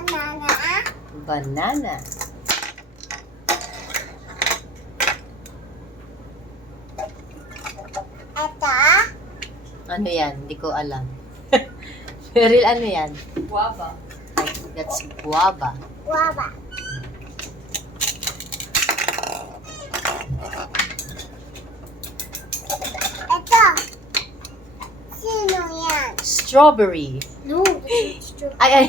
Banana. Banana. Ito. Ano yan? Hindi ko alam. Cheryl, ano yan? Guava. That's guava. Guava. Ito. Sino yan? Strawberry. No, it's Ay,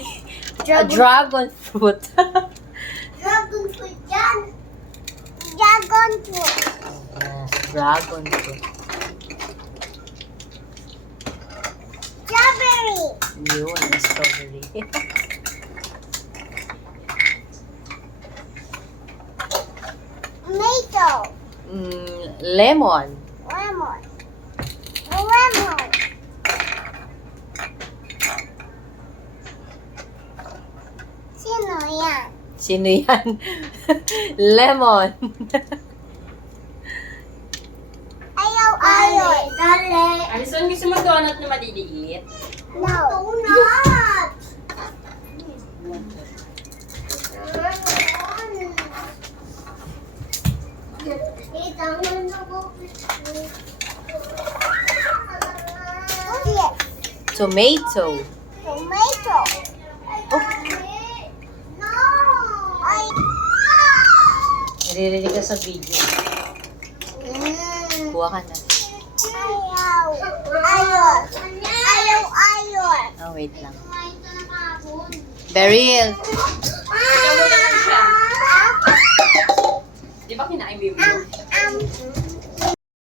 a dragon fruit. dragon fruit yan. Dragon fruit. Dragon fruit. Strawberry. Yun, ang strawberry. Tomato. Lemon. Lemon. Lemon. Sino yan? Sino yan? Lemon. Ayaw. Dali. Alison, gusto mo donut na maliliit? No. Donut. Tomato. Tomato. No. Ay. Naririnig ka sa video. Kuha ka na. Ayaw. Oh, wait lang. Beryl. Ikaw mo lang siya. Di ba kinain mo yung